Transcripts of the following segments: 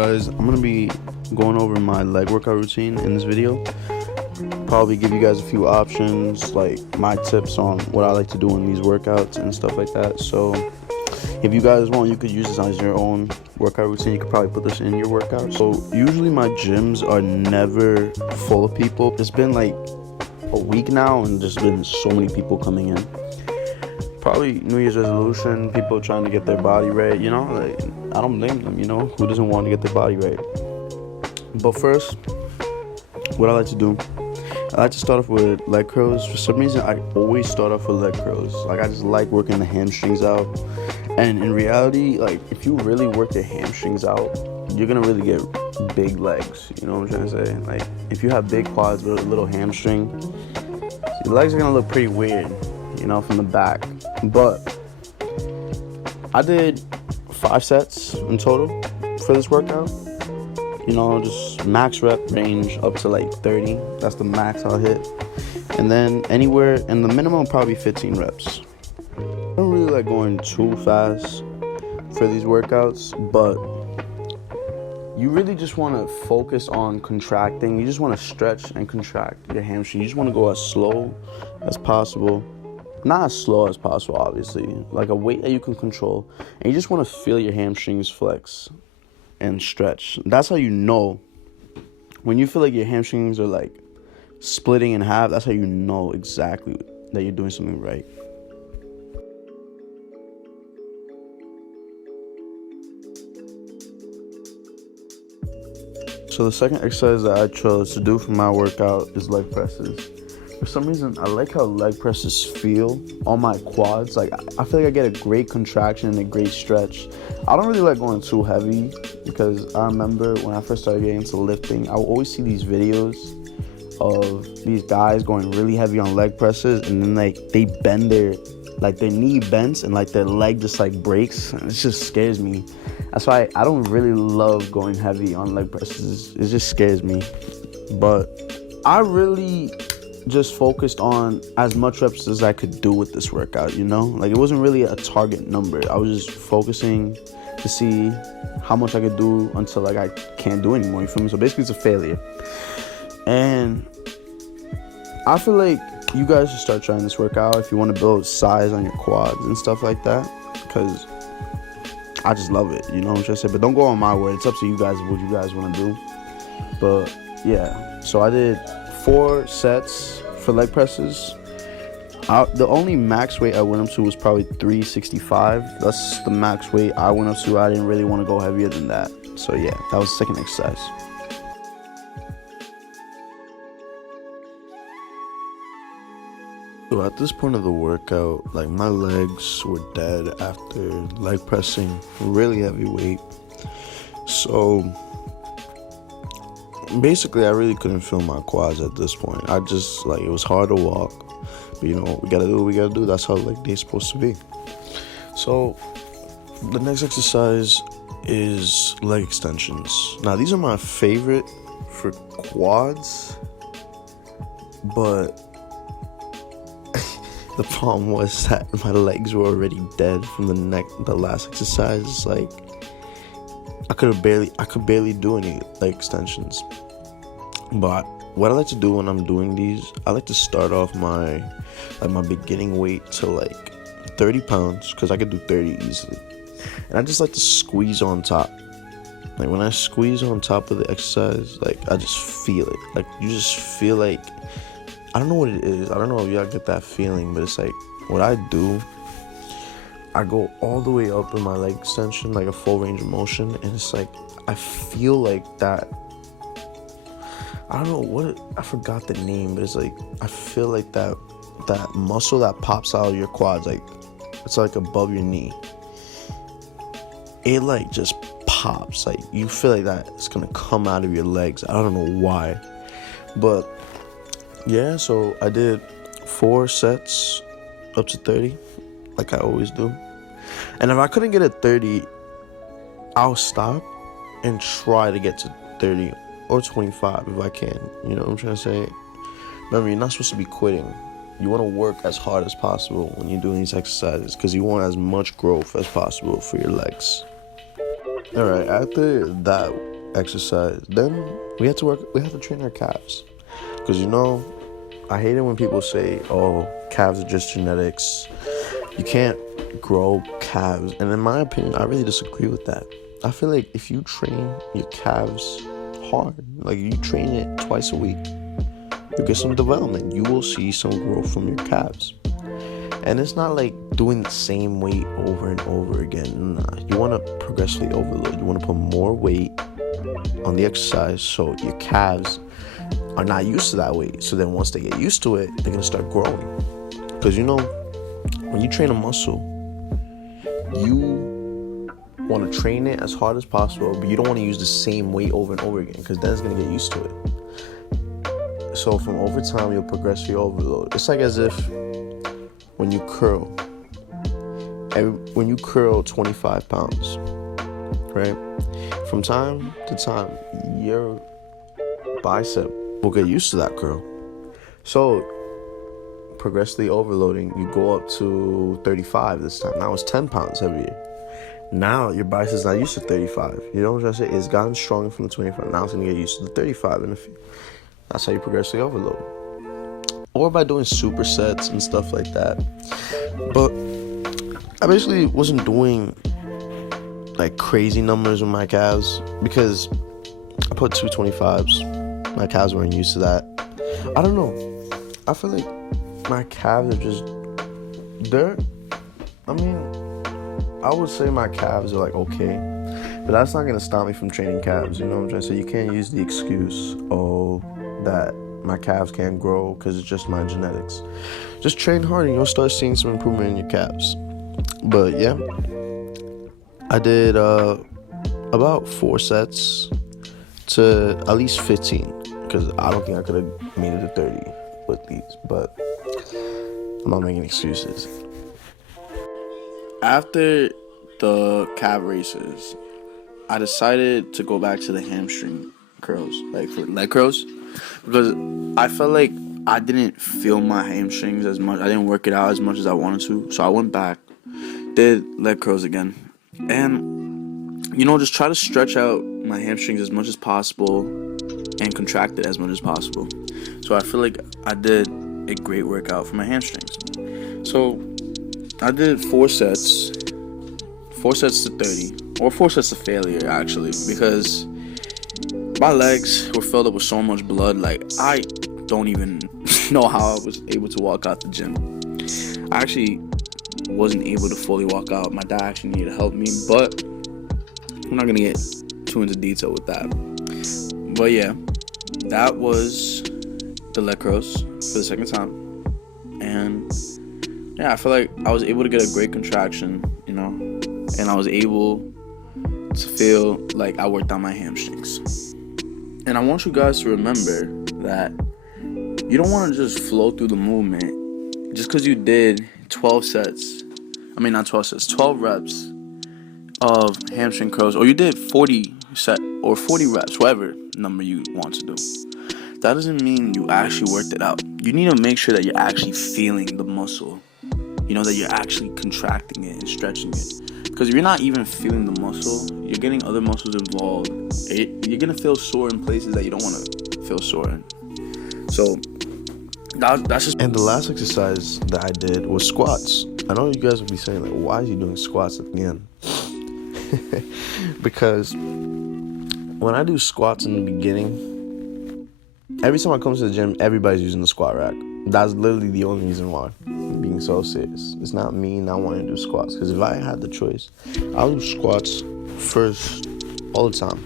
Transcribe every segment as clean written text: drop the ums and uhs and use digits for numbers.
guys, I'm gonna be going over my leg workout routine in this video. Probably give you guys a few options, like my tips on what I like to do in these workouts and stuff like that. So if you guys want, you could use this as your own workout routine. You could probably put this in your workout. So usually my gyms are never full of people. It's been like a week now and there's been so many people coming in. Probably New Year's resolution, people trying to get their body right, you know, like, I don't blame them, you know, who doesn't want to get their body right? But first, what I like to do, I like to start off with leg curls. For some reason, I always start off with leg curls. Like, I just like working the hamstrings out. And in reality, like, if you really work your hamstrings out, you're gonna really get big legs, you know what I'm trying to say? Like, if you have big quads with a little hamstring, your legs are gonna look pretty weird, you know, from the back. But I did 5 sets in total for this workout. You know, just max rep range up to like 30. That's the max I'll hit. And then anywhere, and the minimum probably 15 reps. I don't really like going too fast for these workouts, but you really just want to focus on contracting. You just want to stretch and contract your hamstring. You just want to go as slow as possible. Not as slow as possible, obviously. Like a weight that you can control. And you just want to feel your hamstrings flex and stretch. That's how you know. When you feel like your hamstrings are like splitting in half, that's how you know exactly that you're doing something right. So the second exercise that I chose to do for my workout is leg presses. For some reason, I like how leg presses feel on my quads. Like, I feel like I get a great contraction and a great stretch. I don't really like going too heavy because I remember when I first started getting into lifting, I would always see these videos of these guys going really heavy on leg presses, and then like they bend their knee bends and like their leg just like breaks. And it just scares me. That's why I don't really love going heavy on leg presses. It just scares me. But I really just focused on as much reps as I could do with this workout, you know? Like, it wasn't really a target number. I was just focusing to see how much I could do until like I can't do anymore, you feel me? So basically it's a failure. And I feel like you guys should start trying this workout if you want to build size on your quads and stuff like that, because I just love it, you know what I'm trying to say? But don't go on my word. It's up to you guys what you guys want to do. But yeah, so I did 4 sets for leg presses. The only max weight I went up to was probably 365. That's the max weight I went up to. I didn't really want to go heavier than that. So yeah, that was the second exercise. So at this point of the workout, like, my legs were dead after leg pressing really heavy weight. So basically, I really couldn't feel my quads at this point. I just, like, it was hard to walk. But, you know, we gotta do what we gotta do. That's how leg day's supposed to be. So the next exercise is leg extensions. Now, these are my favorite for quads, but the problem was that my legs were already dead from the last exercise. Like, I could barely do any leg extensions. But what I like to do when I'm doing these, I like to start off my beginning weight to like 30 pounds, because I could do 30 easily. And I just like to squeeze on top. Like, when I squeeze on top of the exercise, like, I just feel it. Like, you just feel like, I don't know what it is. I don't know if y'all get that feeling, but it's like, what I do, I go all the way up in my leg extension, like a full range of motion, and it's like, I feel like that, I don't know I forgot the name, but it's like, I feel like that muscle that pops out of your quads, like, it's like above your knee. It like just pops, like, you feel like that it's gonna come out of your legs. I don't know why, but yeah, so I did 4 sets up to 30, like I always do. And if I couldn't get a 30, I'll stop and try to get to 30 or 25 if I can. You know what I'm trying to say? Remember, you're not supposed to be quitting. You want to work as hard as possible when you're doing these exercises, because you want as much growth as possible for your legs. Alright, after that exercise. Then we had to train our calves. Because, I hate it when people say, oh, calves are just genetics. You can't grow calves. And in my opinion, I really disagree with that. I feel like if you train your calves hard, like you train it twice a week, you get some development. You will see some growth from your calves. And it's not like doing the same weight over and over again. Nah, you want to progressively overload. You want to put more weight on the exercise so your calves are not used to that weight. So then once they get used to it, they're going to start growing. Because when you train a muscle, you want to train it as hard as possible, but you don't want to use the same weight over and over again, because then it's going to get used to it. So from over time, you'll progressively overload. It's like as if when you curl 25 pounds, right? From time to time, your bicep will get used to that curl. So progressively overloading, you go up to 35 this time. Now it's 10 pounds heavier. Now your bicep's not used to 35. You know what I'm trying to say? It's gotten stronger from the 25. Now it's going to get used to the 35 in a few. That's how you progressively overload. Or by doing supersets and stuff like that. But I basically wasn't doing like crazy numbers with my calves because I put 225s. My calves weren't used to that. I don't know. I feel like my calves are just I would say my calves are like okay, but that's not gonna stop me from training calves. You know what I'm trying to say? You can't use the excuse, that my calves can't grow because it's just my genetics. Just train hard and you'll start seeing some improvement in your calves. But yeah, I did about 4 sets to at least 15, because I don't think I could have made it to 30 with these, but I'm not making excuses. After the calf races, I decided to go back to the hamstring curls, like for leg curls, because I felt like I didn't feel my hamstrings as much. I didn't work it out as much as I wanted to. So I went back, did leg curls again, and just try to stretch out my hamstrings as much as possible and contract it as much as possible. So I feel like I did a great workout for my hamstrings. So I did 4 sets to 30, or 4 sets to failure actually, because my legs were filled up with so much blood. Like, I don't even know how I was able to walk out the gym. I actually wasn't able to fully walk out. My dad actually needed to help me, but I'm not gonna get too into detail with that. But yeah, that was the leg curls for the second time, and yeah, I feel like I was able to get a great contraction, and I was able to feel like I worked on my hamstrings. And I want you guys to remember that you don't want to just flow through the movement just because you did 12 reps of hamstring curls, or you did 40 reps, whatever number you want to do. That doesn't mean you actually worked it out. You need to make sure that you're actually feeling the muscle. That you're actually contracting it and stretching it. Because if you're not even feeling the muscle, you're getting other muscles involved. You're going to feel sore in places that you don't want to feel sore in. So, that's just... And the last exercise that I did was squats. I know you guys will be saying, like, why is he doing squats at the end? Because when I do squats in the beginning, every time I come to the gym, everybody's using the squat rack. That's literally the only reason why I'm being so serious. It's not me not wanting to do squats, because if I had the choice, I'll do squats first all the time.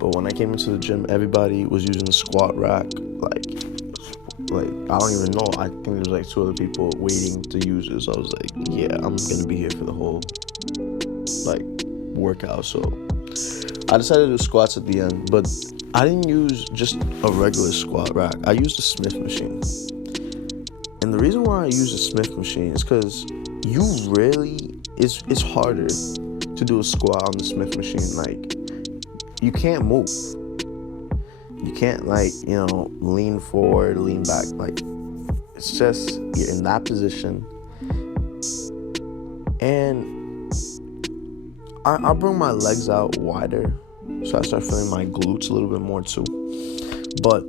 But when I came into the gym, everybody was using the squat rack. Like I don't even know. I think there's like 2 other people waiting to use it. So I was like, yeah, I'm gonna be here for the whole workout. So I decided to do squats at the end, but I didn't use just a regular squat rack. I used a Smith machine. And the reason why I use a Smith machine is because it's harder to do a squat on the Smith machine. Like, you can't move. You can't lean forward, lean back. Like, it's just you're in that position. And I bring my legs out wider So I start feeling my glutes a little bit more too. But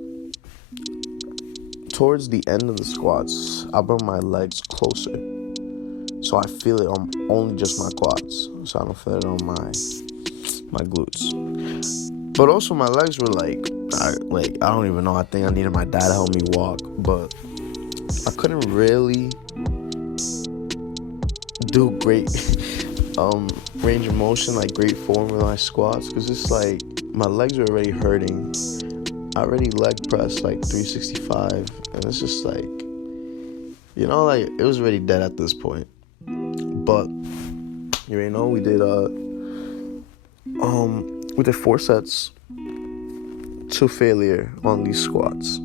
towards the end of the squats, I bring my legs closer, so I feel it on only just my quads, so I don't feel it on my glutes. But also my legs were I don't even know. I think I needed my dad to help me walk, but I couldn't really do great range of motion, like great form with my squats, because it's like my legs are already hurting. I already leg pressed like 365, and it's just like, like it was already dead at this point. But you already know we did 4 sets to failure on these squats,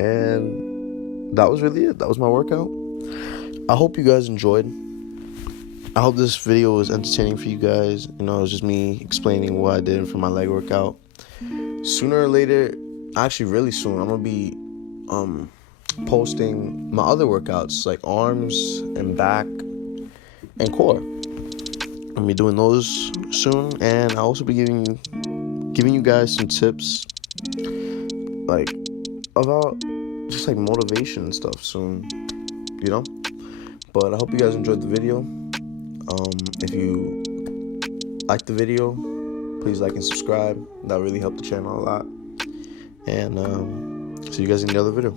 and that was really it. That was my workout. I hope you guys enjoyed. I hope this video was entertaining for you guys. It was just me explaining what I did for my leg workout. Sooner or later, actually really soon, I'm gonna be posting my other workouts, like arms and back and core. I'm gonna be doing those soon, and I'll also be giving you guys some tips like about just like motivation and stuff soon, But I hope you guys enjoyed the video. If you like the video, please like and subscribe. That really helped the channel a lot. And see you guys in the other video.